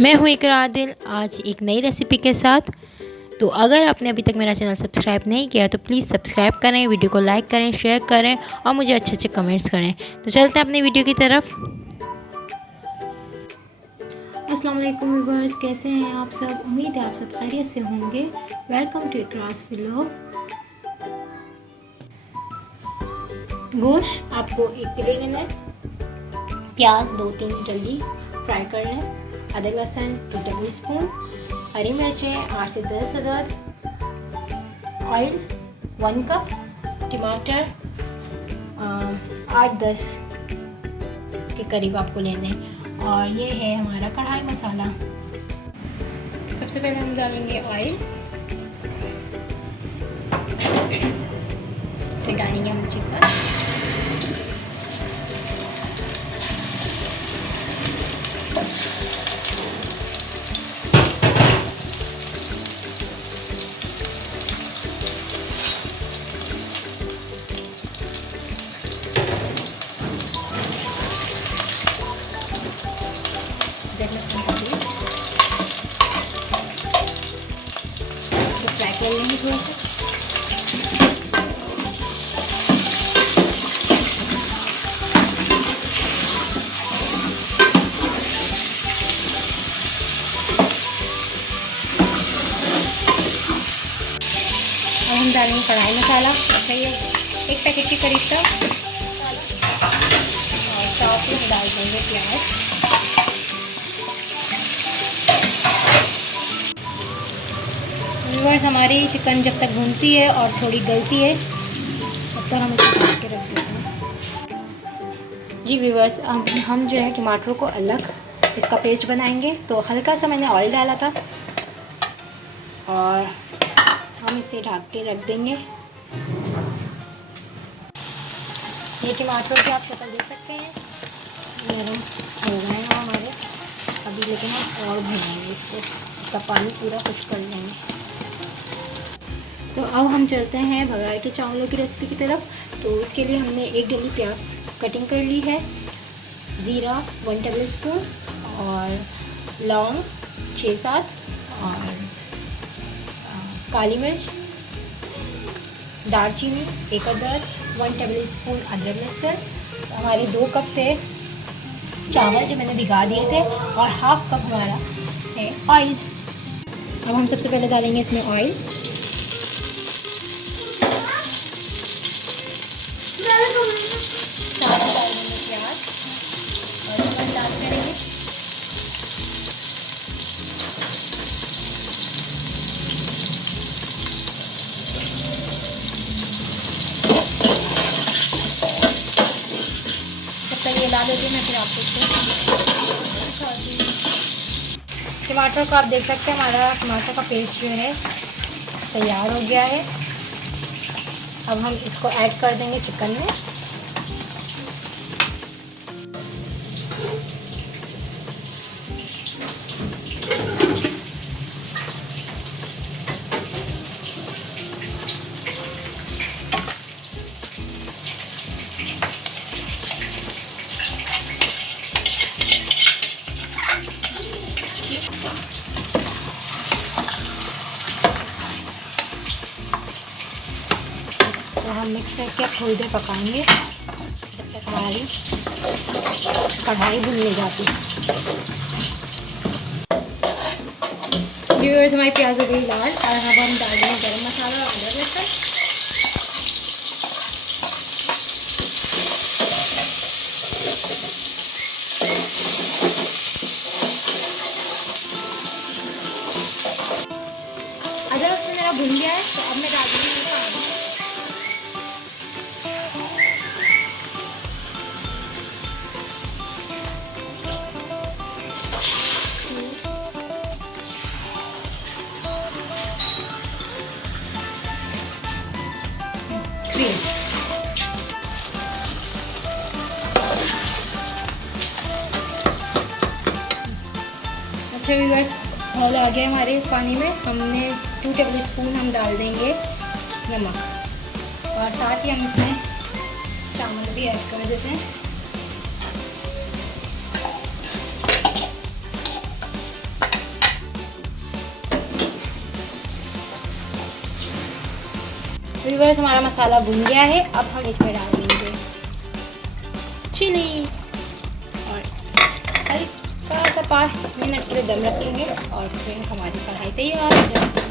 मैं हूँ इकरा आदिल, आज एक नई रेसिपी के साथ। तो अगर आपने अभी तक मेरा चैनल सब्सक्राइब नहीं किया तो प्लीज़ सब्सक्राइब करें, वीडियो को लाइक करें, शेयर करें और मुझे अच्छे अच्छे कमेंट्स करें। तो चलते हैं अपनी वीडियो की तरफ। अस्सलाम वालेकुम व्यूअर्स, कैसे हैं आप सब? उम्मीद है आप सब खैरियत से होंगे। Welcome to Ikra's vlog. गोश्त आपको 1 किलो लेना है, प्याज 2-3 डली फ्राई कर लें, अदरक लहसुन 2 टेबल स्पून, हरी मिर्चें 8 से 10 अदद, ऑयल 1 कप, टमाटर 8-10 के करीब आपको लेने हैं। और ये है हमारा कढ़ाई मसाला। सबसे पहले हम डालेंगे ऑयल, फिर डालेंगे हम चिकन, फ्राई कर लेंगे थोड़ा सा। और हम डालेंगे कढ़ाई मसाला, चाहिए 1 पैकेट के करीब का, और साथ ही डाल देंगे प्याज। व्यूअर्स, हमारी चिकन जब तक भूनती है और थोड़ी गलती है तब तक हम इसे ढक के रख देते हैं। जी व्यूअर्स, हम जो है टमाटरों को अलग इसका पेस्ट बनाएंगे। तो हल्का सा मैंने ऑयल डाला था और हम इसे ढक के रख देंगे। ये टमाटर के आप शक्ल देख सकते हैं, नरम हो गए हैं हमारे अभी, लेकिन हम और भूनेंगे इसको, इसका पानी पूरा खुश्क कर लेंगे। तो अब हम चलते हैं भगार के चावलों की रेसिपी की तरफ। तो उसके लिए हमने 1 डली प्याज कटिंग कर ली है, ज़ीरा 1 टेबल स्पून, और लौंग 6-7, और काली मिर्च, दालचीनी 1 अदद, 1 टेबल स्पून अदरक लहसुन। हमारे 2 कप थे चावल जो मैंने भिगा दिए थे, और हाफ कप हमारा है ऑयल। अब हम सबसे पहले डालेंगे इसमें ऑयल, साथ में डालेंगे प्याज और इसमें डाल करेंगे। जब तक ये डाल देते हैं मैं फिर आपको टमाटर को आप देख सकते हैं, हमारा टमाटर का पेस्ट जो है तैयार हो गया है। अब हम इसको ऐड कर देंगे चिकन में। तो हम मिक्स करके थोड़ी देर पकाएंगे जब तक हमारी कढ़ाई भुन नहीं जाती। व्यूअर्स, हमारी प्याज हो गई लाल, और अब हम डाल देंगे गरम मसाला और अदरक लहसुन। अदरक लहसुन मेरा भुन गया है, तो अब मैं डाल दूँगी पानी। अच्छा व्यूअर्स, हॉल आ गया हमारे पानी में। हमने 2 टेबल स्पून हम डाल देंगे नमक, और साथ ही हम इसमें चावल भी ऐड कर देते हैं। व्यूअर्स हमारा मसाला भुन गया है। अब हम इसमें डाल देंगे चिली और हल्का सा 5 मिनट के लिए दम रखेंगे और फिर हमारी कढ़ाई तैयार हो जाएगी।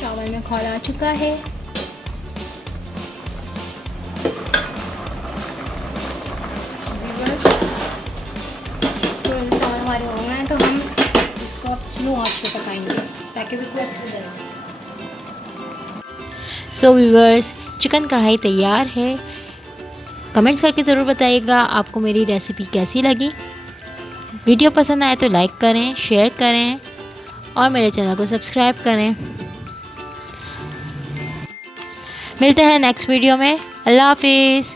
चावल में खौल आ चुका है। थोड़े चावल हमारे हो गए हैं तो हम इसको अब स्लो आंच पे पकाएंगे ताकि बिल्कुल अच्छे से जले। सो व्यूअर्स, चिकन कढ़ाई तैयार है। कमेंट्स करके ज़रूर बताइएगा आपको मेरी रेसिपी कैसी लगी। वीडियो पसंद आए तो लाइक करें, शेयर करें और मेरे चैनल को सब्सक्राइब करें। मिलते हैं नेक्स्ट वीडियो में। अल्लाह हाफिज़।